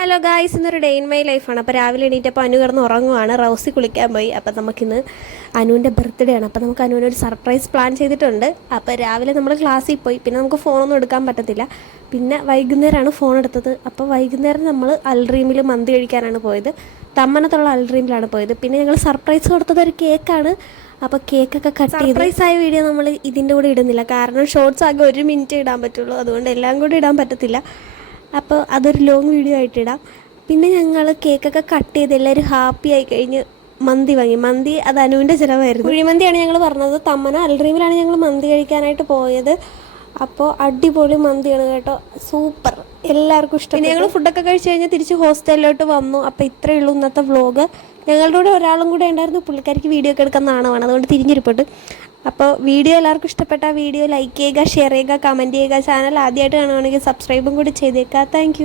Hello guys, ഇന്നൊരു day in my ലൈഫാണ്. അപ്പോൾ രാവിലെ എണീറ്റപ്പോൾ അനു കിടന്ന് ഉറങ്ങുവാണ്. റൗസി കുളിക്കാൻ പോയി. അപ്പോൾ നമുക്കിന്ന് അനുവിൻ്റെ ബർത്ത്ഡേ ആണ്. അപ്പോൾ നമുക്ക് അനുവിനൊരു സർപ്രൈസ് പ്ലാൻ ചെയ്തിട്ടുണ്ട്. അപ്പോൾ രാവിലെ നമ്മൾ ക്ലാസ്സിൽ പോയി. പിന്നെ നമുക്ക് ഫോണൊന്നും എടുക്കാൻ പറ്റത്തില്ല. പിന്നെ വൈകുന്നേരമാണ് ഫോൺ എടുത്തത്. അപ്പോൾ വൈകുന്നേരം നമ്മൾ അൽഡ്രീമിൽ മന്തി കഴിക്കാനാണ് പോയത്. തമ്മനത്തുള്ള അൽഡ്രീമിലാണ് പോയത്. പിന്നെ ഞങ്ങൾ സർപ്രൈസ് കൊടുത്തത് ഒരു കേക്കാണ്. അപ്പോൾ കേക്കൊക്കെ കട്ട് ചെയ്ത് സർപ്രൈസായ വീഡിയോ നമ്മൾ ഇതിൻ്റെ കൂടെ ഇടുന്നില്ല. കാരണം ഷോർട്സ് ആകെ 1 മിനിറ്റ് ഇടാൻ പറ്റുള്ളൂ. അതുകൊണ്ട് എല്ലാം കൂടി ഇടാൻ പറ്റത്തില്ല. അപ്പോൾ അതൊരു ലോങ് വീഡിയോ ആയിട്ടിടാം. പിന്നെ ഞങ്ങൾ കേക്കൊക്കെ കട്ട് ചെയ്ത് എല്ലാവരും ഹാപ്പി ആയി കഴിഞ്ഞ് മന്തി വാങ്ങി. മന്തി അത് അനുവിൻ്റെ ചിലവായിരുന്നു. കുഴിമന്തിയാണ് ഞങ്ങൾ പറഞ്ഞത്. തമ്മന അൽഡ്രീമിലാണ് ഞങ്ങൾ മന്തി കഴിക്കാനായിട്ട് പോയത്. അപ്പോൾ അടിപൊളി മന്തിയാണ് കേട്ടോ, സൂപ്പർ, എല്ലാവർക്കും ഇഷ്ടം. പിന്നെ ഞങ്ങൾ ഫുഡൊക്കെ കഴിച്ച് കഴിഞ്ഞാൽ തിരിച്ച് ഹോസ്റ്റലിലോട്ട് വന്നു. അപ്പോൾ ഇത്രയേ ഉള്ളൂ ഇന്നത്തെ വ്ലോഗ്. ഞങ്ങളുടെ കൂടെ ഒരാളും കൂടെ ഉണ്ടായിരുന്നു. പുള്ളിക്കാരിക്ക് വീഡിയോ ഒക്കെ എടുക്കാൻ നാണമാണ്, അതുകൊണ്ട് തിരിഞ്ഞിരിപ്പുണ്ട്. അപ്പോൾ വീഡിയോ എല്ലാവർക്കും ഇഷ്ടപ്പെട്ട വീഡിയോ ലൈക്ക് ചെയ്യുക, ഷെയർ ചെയ്യുക, കമൻറ്റ് ചെയ്യുക. ചാനൽ ആദ്യമായിട്ട് കാണുകയാണെങ്കിൽ സബ്സ്ക്രൈബും കൂടി ചെയ്തേക്കുക. താങ്ക്